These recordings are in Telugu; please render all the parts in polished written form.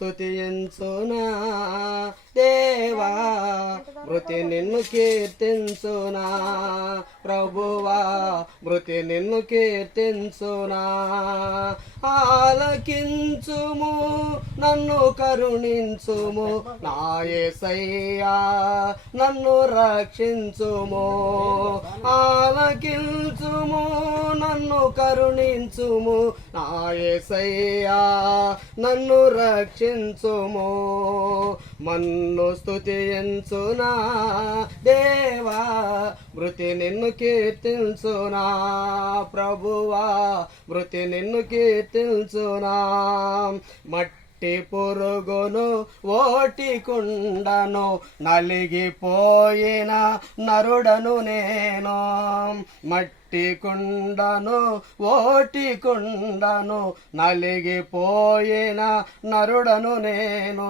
స్తుతించునా దేవా మృతి నిన్ను కీర్తించునా ప్రభువా మృతి నిన్ను కీర్తించునా ఆలకించుము నన్ను కరుణించుము నా యేసయ్యా నన్ను రక్షించుము ఆలకించుము నన్ను కరుణించుము నా యేసయ్యా నన్ను రక్షించుము మన్ను స్తుతించునా దేవా మృతి నిన్ను కీర్తించునా ప్రభువా మృతి నిన్ను కీర్తించునా మట్టి పురుగును ఓటి కుండను నలిగిపోయిన నరుడను నేను మట్టి కుండను ఓటి కుండను నలిగిపోయిన నరుడను నేను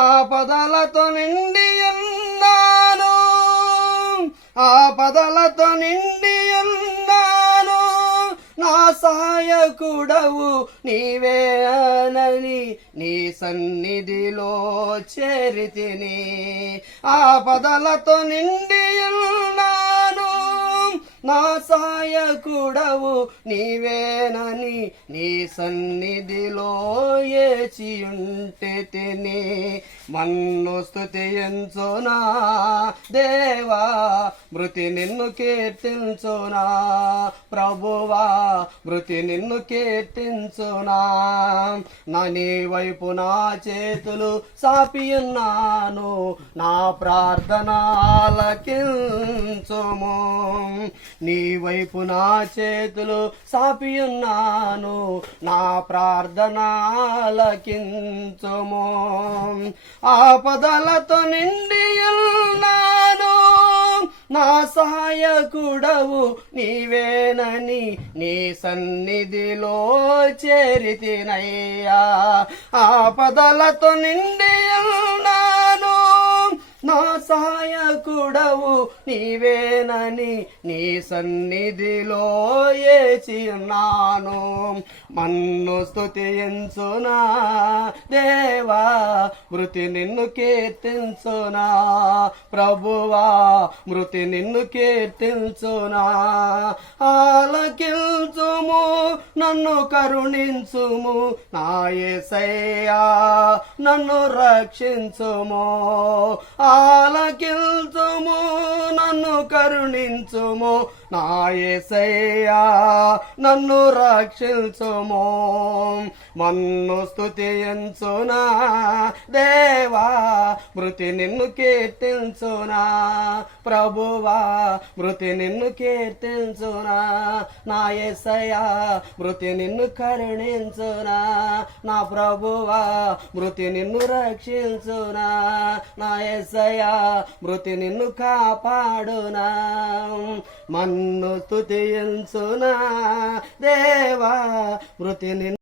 ఆపదలతో నిండి ఉన్నాను ఆపదలతో నిండి ఉన్నాను నా సహాయకుడవు నీవేనని నీ సన్నిధిలో చేరితిని ఆపదలతో నిండి ఉన్నాను నా సహాయకుడవు నీవేనని నీ సన్నిధిలో ఏచియుంటే తిని మన్ను స్తుతించునా దేవా మృతి నిన్ను కీర్తించునా ప్రభువా మృతి నిన్ను కీర్తించునా నా నీ వైపు నా చేతులు సాపియున్నాను నా ప్రార్థన ఆలకించుము నీ వైపు నా చేతులు సాపియున్నాను నా ప్రార్థన ఆలకించుము ఆపదలతో నిండి ఉన్నాను నా సహాయకుడవు నీవేనని నీ సన్నిధిలో చేరితినయ్యా ఆపదలతో నిండి ఉన్నాను నా సహాయకుడవు నీవేనని నీ సన్నిధిలో ఏచి ఉన్నాను మన్ను స్తుతించునా దేవా మృతి నిన్ను కీర్తించునా ప్రభువా మృతి నిన్ను కీర్తించునా ఆలకించుము నన్ను కరుణించుము నా యేసయ్యా నన్ను రక్షించుము ఆలకించుము నన్ను కరుణించుము నా యేసయ్యా నన్ను రక్షించుము మన్ను స్తుతించునా దేవా మృతి నిన్ను కీర్తించునా ప్రభువా మృతి నిన్ను కీర్తించునా నా యేసయ్యా మృతి నిన్ను కరుణించునా నా ప్రభువా మృతి నిన్ను రక్షించునా నా యేసయ్యా మృతి నిన్ను కాపాడునా మన్ను స్తుతించునా దేవా మృతి నిన్ను